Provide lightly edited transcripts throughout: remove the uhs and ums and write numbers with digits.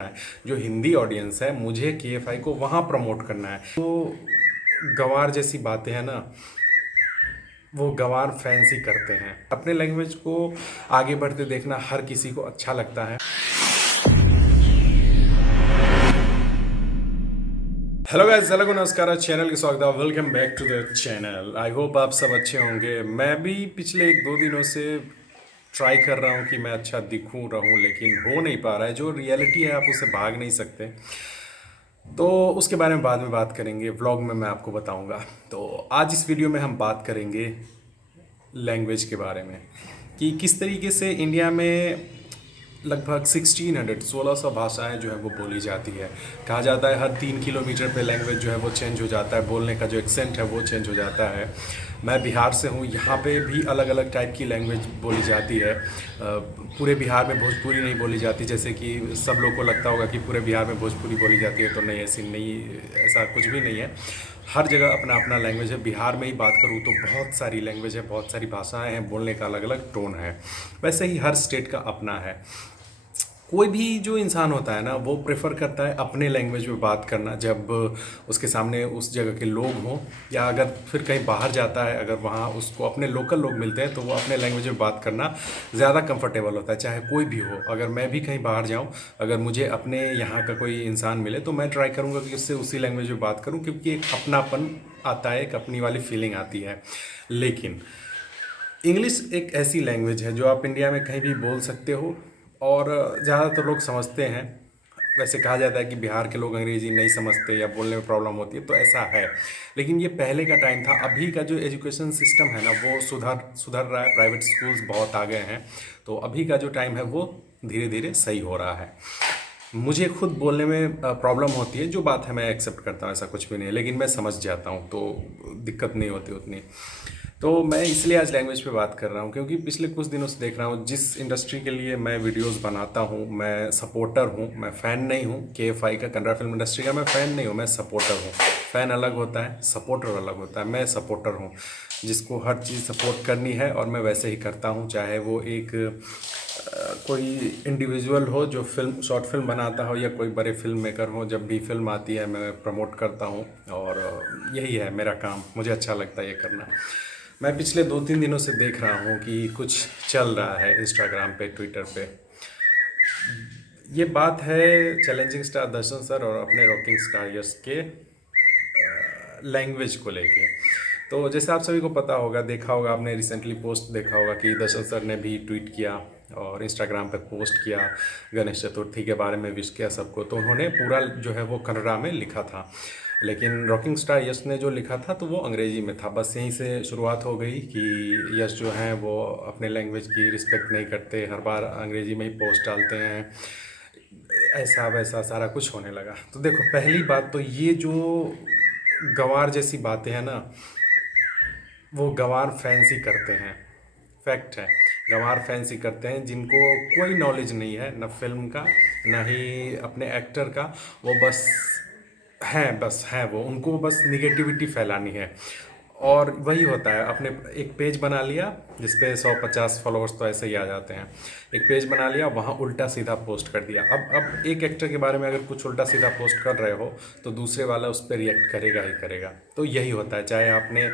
है। जो हिंदी ऑडियंस है, मुझे केएफआई को वहाँ प्रमोट करना है। तो गंवार जैसी बातें हैं ना, वो गंवार फैंस ही करते हैं। अपने लैंग्वेज को आगे बढ़ते देखना हर किसी को अच्छा लगता है। हेलो गाइस, हेलो नमस्कार, चैनल के स्वागत है। Welcome back to the channel. I hope आप सब अच्छे होंगे। मैं भी पिछले 1-2 दिनों से ट्राई कर रहा हूँ कि मैं अच्छा दिखूँ रहूँ, लेकिन हो नहीं पा रहा है। जो रियलिटी है आप उससे भाग नहीं सकते। तो उसके बारे में बाद में बात करेंगे, व्लॉग में मैं आपको बताऊंगा। तो आज इस वीडियो में हम बात करेंगे लैंग्वेज के बारे में कि किस तरीके से इंडिया में लगभग 1600 भाषाएं जो है वो बोली जाती है। कहा जाता है हर 3 किलोमीटर पे लैंग्वेज जो है वो चेंज हो जाता है, बोलने का जो एक्सेंट है वो चेंज हो जाता है। मैं बिहार से हूँ, यहाँ पे भी अलग अलग टाइप की लैंग्वेज बोली जाती है। पूरे बिहार में भोजपुरी नहीं बोली जाती, जैसे कि सब लोग को लगता होगा कि पूरे बिहार में भोजपुरी बोली जाती है। तो नहीं, ऐसी नहीं, ऐसा कुछ भी नहीं है। हर जगह अपना अपना लैंग्वेज है। बिहार में ही बात करूँ तो बहुत सारी लैंग्वेज है, बहुत सारी भाषाएं हैं, बोलने का अलग अलग टोन है। वैसे ही हर स्टेट का अपना है। कोई भी जो इंसान होता है ना, वो प्रेफर करता है अपने लैंग्वेज में बात करना जब उसके सामने उस जगह के लोग हों, या अगर फिर कहीं बाहर जाता है, अगर वहाँ उसको अपने लोकल लोग मिलते हैं तो वो अपने लैंग्वेज में बात करना ज़्यादा कंफर्टेबल होता है, चाहे कोई भी हो। अगर मैं भी कहीं बाहर जाऊँ, अगर मुझे अपने यहाँ का कोई इंसान मिले तो मैं ट्राई करूँगा कि उससे उसी लैंग्वेज में बात करूँ, क्योंकि एक अपनापन आता है, एक अपनी वाली फीलिंग आती है। लेकिन इंग्लिश एक ऐसी लैंग्वेज है जो आप इंडिया में कहीं भी बोल सकते हो, और ज़्यादातर लोग समझते हैं। वैसे कहा जाता है कि बिहार के लोग अंग्रेज़ी नहीं समझते या बोलने में प्रॉब्लम होती है, तो ऐसा है। लेकिन ये पहले का टाइम था। अभी का जो एजुकेशन सिस्टम है ना, वो सुधर सुधर रहा है। प्राइवेट स्कूल्स बहुत आ गए हैं, तो अभी का जो टाइम है वो धीरे धीरे सही हो रहा है। मुझे खुद बोलने में प्रॉब्लम होती है, जो बात है मैं एक्सेप्ट करता हूँ, ऐसा कुछ भी नहीं है, लेकिन मैं समझ जाता हूँ तो दिक्कत नहीं होती उतनी। तो मैं इसलिए आज लैंग्वेज पे बात कर रहा हूँ, क्योंकि पिछले कुछ दिनों से देख रहा हूँ जिस इंडस्ट्री के लिए मैं वीडियोस बनाता हूँ, मैं सपोर्टर हूँ। मैं फ़ैन नहीं हूँ केएफआई का, कन्नड़ा फिल्म इंडस्ट्री का मैं फ़ैन नहीं हूँ, मैं सपोर्टर हूँ। फ़ैन अलग होता है, सपोर्टर अलग होता है। मैं सपोर्टर हूँ, जिसको हर चीज़ सपोर्ट करनी है और मैं वैसे ही करता हूँ। चाहे वो एक कोई इंडिविजुअल हो जो फिल्म, शॉर्ट फिल्म बनाता हो, या कोई बड़े फिल्म मेकर हो, जब भी फिल्म आती है मैं प्रमोट करता हूँ। और यही है मेरा काम, मुझे अच्छा लगता है ये करना। मैं पिछले 2-3 दिनों से देख रहा हूँ कि कुछ चल रहा है इंस्टाग्राम पे, ट्विटर पे। ये बात है चैलेंजिंग स्टार दर्शन सर और अपने रॉकिंग स्टार यश के लैंग्वेज को लेके। तो जैसे आप सभी को पता होगा, देखा होगा आपने, रिसेंटली पोस्ट देखा होगा कि दर्शन सर ने भी ट्वीट किया और इंस्टाग्राम पे पोस्ट किया, गणेश चतुर्थी के बारे में विश किया सबको। तो उन्होंने पूरा जो है वो कन्नड़ा में लिखा था, लेकिन रॉकिंग स्टार यश ने जो लिखा था तो वो अंग्रेजी में था। बस यहीं से शुरुआत हो गई कि यश जो हैं वो अपने लैंग्वेज की रिस्पेक्ट नहीं करते, हर बार अंग्रेजी में ही पोस्ट डालते हैं, ऐसा वैसा सारा कुछ होने लगा। तो देखो, पहली बात तो ये जो गंवार जैसी बातें हैं ना, वो गंवार फैंस ही करते हैं। फैक्ट है, गंवार फैंस ही करते हैं, जिनको कोई नॉलेज नहीं है, ना फिल्म का ना ही अपने एक्टर का। वो बस हैं वो, उनको बस निगेटिविटी फैलानी है। और वही होता है, अपने एक पेज बना लिया जिसपे 150 फॉलोअर्स तो ऐसे ही आ जाते हैं। एक पेज बना लिया, वहाँ उल्टा सीधा पोस्ट कर दिया। अब एक एक्टर के बारे में अगर कुछ उल्टा सीधा पोस्ट कर रहे हो तो दूसरे वाला उस पर रिएक्ट करेगा ही करेगा। तो यही होता है, चाहे आपने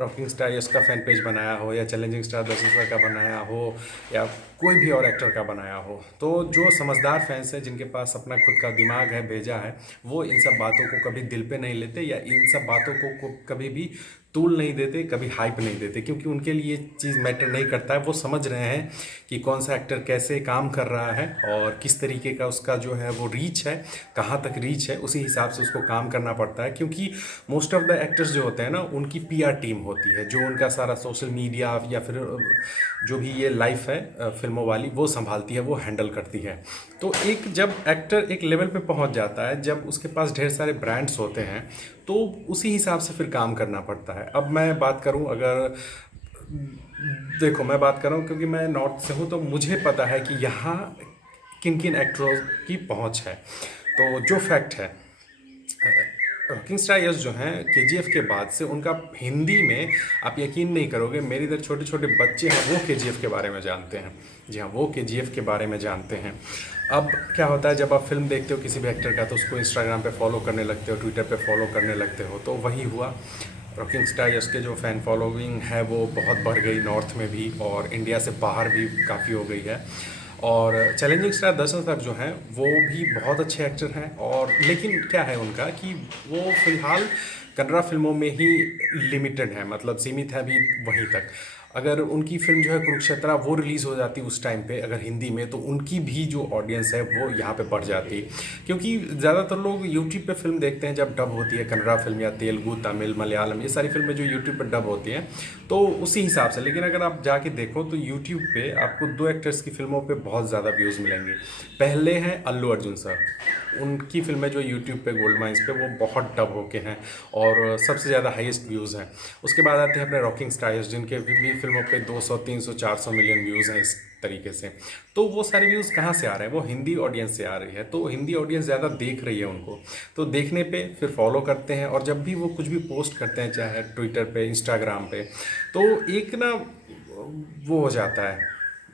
रॉकिंग स्टार यश का फैन पेज बनाया हो, या चैलेंजिंग स्टार दर्शन सर का बनाया हो, या कोई भी और एक्टर का बनाया हो। तो जो समझदार फैंस हैं, जिनके पास अपना खुद का दिमाग है, भेजा है, वो इन सब बातों को कभी दिल पे नहीं लेते, या इन सब बातों को कभी भी तूल नहीं देते, कभी हाइप नहीं देते, क्योंकि उनके लिए ये चीज़ मैटर नहीं करता है। वो समझ रहे हैं कि कौन सा एक्टर कैसे काम कर रहा है और किस तरीके का उसका जो है वो रीच है, कहाँ तक रीच है, उसी हिसाब से उसको काम करना पड़ता है। क्योंकि मोस्ट ऑफ द एक्टर्स जो होते हैं ना, उनकी पीआर टीम होती है जो उनका सारा सोशल मीडिया या फिर जो भी ये लाइफ है फिल्मों वाली, वो संभालती है, वो हैंडल करती है। तो एक जब एक्टर एक लेवल पे पहुंच जाता है, जब उसके पास ढेर सारे ब्रांड्स होते हैं, तो उसी हिसाब से फिर काम करना पड़ता है। अब मैं बात करूं, अगर देखो, मैं बात कर रहा हूँ क्योंकि मैं नॉर्थ से हूँ, तो मुझे पता है कि यहाँ किन किन एक्टरों की पहुँच है। तो जो फैक्ट है, रॉकिंग स्टार यश जो हैं केजीएफ के बाद से उनका हिंदी में आप यकीन नहीं करोगे, मेरे इधर छोटे छोटे बच्चे हैं वो केजीएफ के बारे में जानते हैं। जी हाँ, वो केजीएफ के बारे में जानते हैं। अब क्या होता है, जब आप फिल्म देखते हो किसी भी एक्टर का तो उसको इंस्टाग्राम पे फॉलो करने लगते हो, ट्विटर पे फॉलो करने लगते हो, तो वही हुआ। रॉकिंग स्टार यश के जो फ़ैन फॉलोइंग है वो बहुत बढ़ गई, नॉर्थ में भी और इंडिया से बाहर भी काफ़ी हो गई है। और चैलेंजिंग स्टार दर्शन सर जो हैं वो भी बहुत अच्छे एक्टर हैं, और लेकिन क्या है उनका कि वो फ़िलहाल कन्नड़ा फिल्मों में ही लिमिटेड है, मतलब सीमित है अभी वहीं तक। अगर उनकी फिल्म जो है कुरुक्षेत्रा वो रिलीज़ हो जाती उस टाइम पे अगर हिंदी में, तो उनकी भी जो ऑडियंस है वो यहाँ पे बढ़ जाती। क्योंकि ज़्यादातर लोग यूट्यूब पे फिल्म देखते हैं जब डब होती है, कन्नड़ा फिल्म या तेलुगु, तमिल, मलयालम, ये सारी फिल्में जो यूट्यूब पर डब होती हैं तो उसी हिसाब से। लेकिन अगर आप जाके देखो तो यूट्यूब पे आपको दो एक्टर्स की फिल्मों पे बहुत ज़्यादा व्यूज़ मिलेंगे। पहले हैं अल्लू अर्जुन सर, उनकी फिल्में जो यूट्यूब पे गोल्ड माइंस पे वो बहुत डब होके हैं और सबसे ज़्यादा हाईएस्ट व्यूज़ हैं। उसके बाद आते हैं अपने रॉकिंग स्टार्स, जिनके भी फिल्मों पे 200, 300, 400 मिलियन व्यूज़ हैं इस तरीके से। तो वो सारे व्यूज़ कहाँ से आ रहे हैं? वो हिंदी ऑडियंस से आ रही है, तो हिंदी ऑडियंस ज़्यादा देख रही है उनको, तो देखने पे फिर फॉलो करते हैं, और जब भी वो कुछ भी पोस्ट करते हैं चाहे ट्विटर पे, इंस्टाग्राम पे, तो एक ना वो हो जाता है,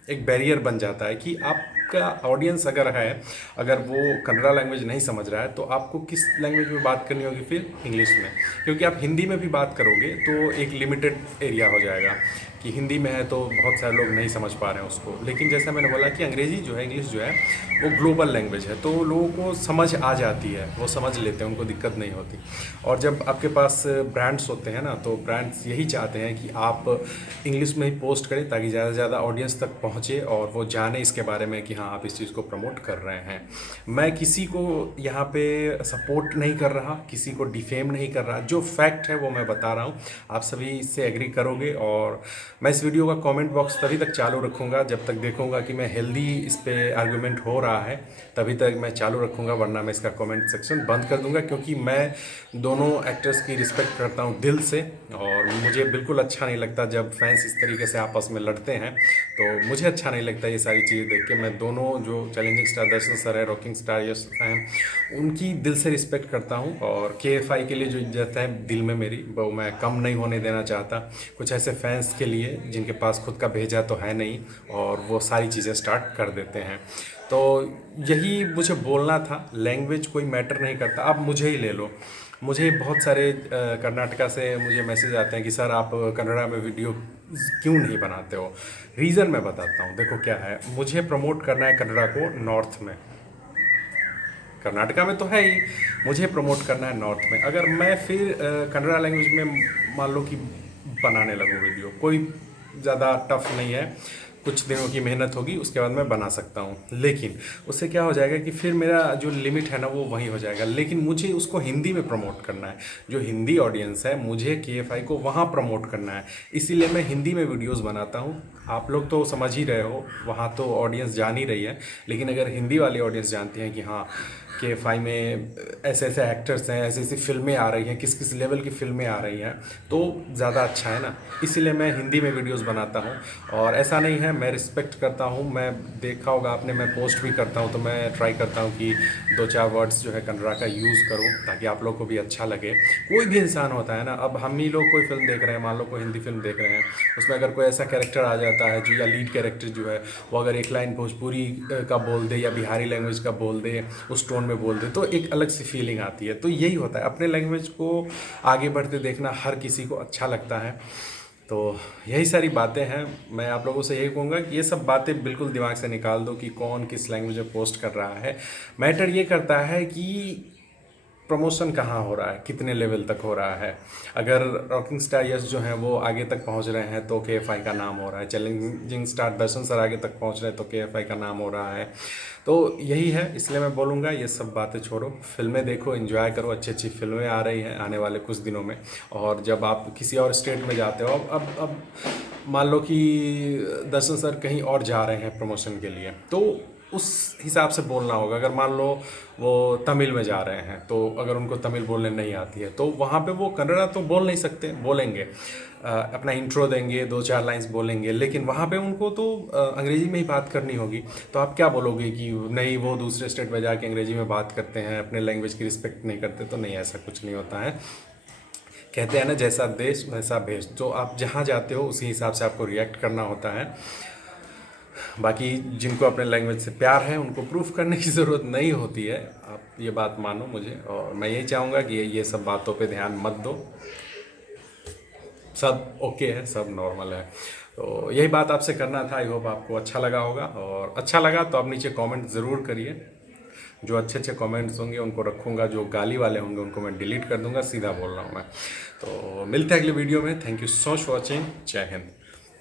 एक बैरियर बन जाता है कि आपका ऑडियंस अगर है, अगर वो कन्नड़ा लैंग्वेज नहीं समझ रहा है तो आपको किस लैंग्वेज में बात करनी होगी? फिर इंग्लिश में। क्योंकि आप हिंदी में भी बात करोगे तो एक लिमिटेड एरिया हो जाएगा कि हिंदी में है तो बहुत सारे लोग नहीं समझ पा रहे हैं उसको। लेकिन जैसा मैंने बोला कि अंग्रेज़ी जो है, इंग्लिश जो है, वो ग्लोबल लैंग्वेज है, तो लोगों को समझ आ जाती है, वो समझ लेते हैं, उनको दिक्कत नहीं होती। और जब आपके पास ब्रांड्स होते हैं ना, तो ब्रांड्स यही चाहते हैं कि आप इंग्लिश में ही पोस्ट करें ताकि ज़्यादा से ज़्यादा ऑडियंस तक पहुँचे और वो जाने इसके बारे में कि हाँ आप इस चीज़ को प्रमोट कर रहे हैं। मैं किसी को यहाँ पे सपोर्ट नहीं कर रहा, किसी को डिफेम नहीं कर रहा, जो फैक्ट है वो मैं बता रहा हूँ। आप सभी इससे एग्री करोगे, और मैं इस वीडियो का कमेंट बॉक्स तभी तक चालू रखूँगा जब तक देखूँगा कि मैं हेल्दी इस पे आर्गूमेंट हो रहा है, तभी तक मैं चालू रखूँगा, वरना मैं इसका कमेंट सेक्शन बंद कर दूँगा। क्योंकि मैं दोनों एक्टर्स की रिस्पेक्ट करता हूँ दिल से, और मुझे बिल्कुल अच्छा नहीं लगता जब फैंस इस तरीके से आपस में लड़ते हैं, तो मुझे अच्छा नहीं लगता ये सारी चीज़ें देख के। मैं दोनों जो चैलेंजिंग स्टार दर्शन सर है, रॉकिंग स्टार यश हैं, उनकी दिल से रिस्पेक्ट करता हूँ, और KFI के लिए जो इज्जत है दिल में मेरी, वो मैं कम नहीं होने देना चाहता। कुछ ऐसे फैंस के लिए जिनके पास खुद का भेजा तो है नहीं, और वो सारी चीज़ें स्टार्ट कर देते हैं। तो यही मुझे बोलना था, लैंग्वेज कोई मैटर नहीं करता। आप मुझे ही ले लो, मुझे बहुत सारे कर्नाटका से मुझे मैसेज आते हैं कि सर आप कन्नड़ा में वीडियो क्यों नहीं बनाते हो? रीज़न मैं बताता हूँ, देखो क्या है, मुझे प्रमोट करना है कन्नड़ा को नॉर्थ में, कर्नाटका में तो है ही, मुझे प्रमोट करना है नॉर्थ में। अगर मैं फिर कन्नड़ा लैंग्वेज में मान लो कि बनाने लगूँ वीडियो, कोई ज़्यादा टफ नहीं है, कुछ दिनों की मेहनत होगी, उसके बाद मैं बना सकता हूँ। लेकिन उससे क्या हो जाएगा कि फिर मेरा जो लिमिट है ना वो वहीं हो जाएगा। लेकिन मुझे उसको हिंदी में प्रमोट करना है, जो हिंदी ऑडियंस है मुझे KFI को वहाँ प्रमोट करना है, इसीलिए मैं हिंदी में वीडियोस बनाता हूँ। आप लोग तो समझ ही रहे हो, वहाँ तो ऑडियंस जान ही रही है, लेकिन अगर हिंदी वाली ऑडियंस जानती है कि हाँ KFI में ऐसे ऐसे एक्टर्स हैं, ऐसी ऐसी फिल्में आ रही हैं, किस किस लेवल की फिल्में आ रही हैं, तो ज़्यादा अच्छा है ना, इसीलिए मैं हिंदी में वीडियोस बनाता हूँ। और ऐसा नहीं है, मैं रिस्पेक्ट करता हूँ, मैं देखा होगा आपने, मैं पोस्ट भी करता हूँ, तो मैं ट्राई करता हूँ कि 2-4 वर्ड्स जो है कन्नड़ा का यूज़ करूँ ताकि आप लोग को भी अच्छा लगे। कोई भी इंसान होता है ना, अब हम ही लोग कोई फिल्म देख रहे हैं, मान लो कोई हिंदी फिल्म देख रहे हैं, उसमें अगर कोई ऐसा कैरेक्टर आ जाता है जो, या लीड कैरेक्टर जो है वो अगर एक लाइन भोजपुरी का बोल दे या बिहारी लैंग्वेज का बोल दे, उस टोन में बोल दे, तो एक अलग सी फीलिंग आती है। तो यही होता है, अपने लैंग्वेज को आगे बढ़ते देखना हर किसी को अच्छा लगता है। तो यही सारी बातें हैं, मैं आप लोगों से यही कहूँगा कि ये सब बातें बिल्कुल दिमाग से निकाल दो कि कौन किस लैंग्वेज में पोस्ट कर रहा है। मैटर ये करता है कि प्रमोशन कहाँ हो रहा है, कितने लेवल तक हो रहा है। अगर रॉकिंग स्टार यश जो हैं वो आगे तक पहुँच रहे हैं तो KFI का नाम हो रहा है, चैलेंजिंग स्टार दर्शन सर आगे तक पहुँच रहे हैं तो KFI का नाम हो रहा है। तो यही है, इसलिए मैं बोलूँगा ये सब बातें छोड़ो, फिल्में देखो, एंजॉय करो, अच्छी अच्छी फिल्में आ रही हैं आने वाले कुछ दिनों में। और जब आप किसी और स्टेट में जाते हो, अब मान लो कि दर्शन सर कहीं और जा रहे हैं प्रमोशन के लिए, तो उस हिसाब से बोलना होगा। अगर मान लो वो तमिल में जा रहे हैं, तो अगर उनको तमिल बोलने नहीं आती है तो वहाँ पे वो कन्नड़ा तो बोल नहीं सकते, बोलेंगे अपना इंट्रो देंगे, 2-4 लाइंस बोलेंगे, लेकिन वहाँ पे उनको तो अंग्रेज़ी में ही बात करनी होगी। तो आप क्या बोलोगे कि नहीं वो दूसरे स्टेट में जाके अंग्रेज़ी में बात करते हैं, अपने लैंग्वेज की रिस्पेक्ट नहीं करते? तो नहीं, ऐसा कुछ नहीं होता है। कहते हैं ना, जैसा देश वैसा भेष। तो आप जहाँ जाते हो उसी हिसाब से आपको रिएक्ट करना होता है। बाकी जिनको अपने लैंग्वेज से प्यार है उनको प्रूफ करने की ज़रूरत नहीं होती है, आप ये बात मानो मुझे। और मैं यही चाहूँगा कि ये सब बातों पे ध्यान मत दो, सब ओके है, सब नॉर्मल है। तो यही बात आपसे करना था। आई होप आपको अच्छा लगा होगा, और अच्छा लगा तो आप नीचे कमेंट ज़रूर करिए। जो अच्छे अच्छे कमेंट्स होंगे उनको रखूँगा, जो गाली वाले होंगे उनको मैं डिलीट कर दूँगा, सीधा बोल रहा हूँ मैं। तो मिलते हैं अगले वीडियो में। Thank you so much for watching. जय हिंद।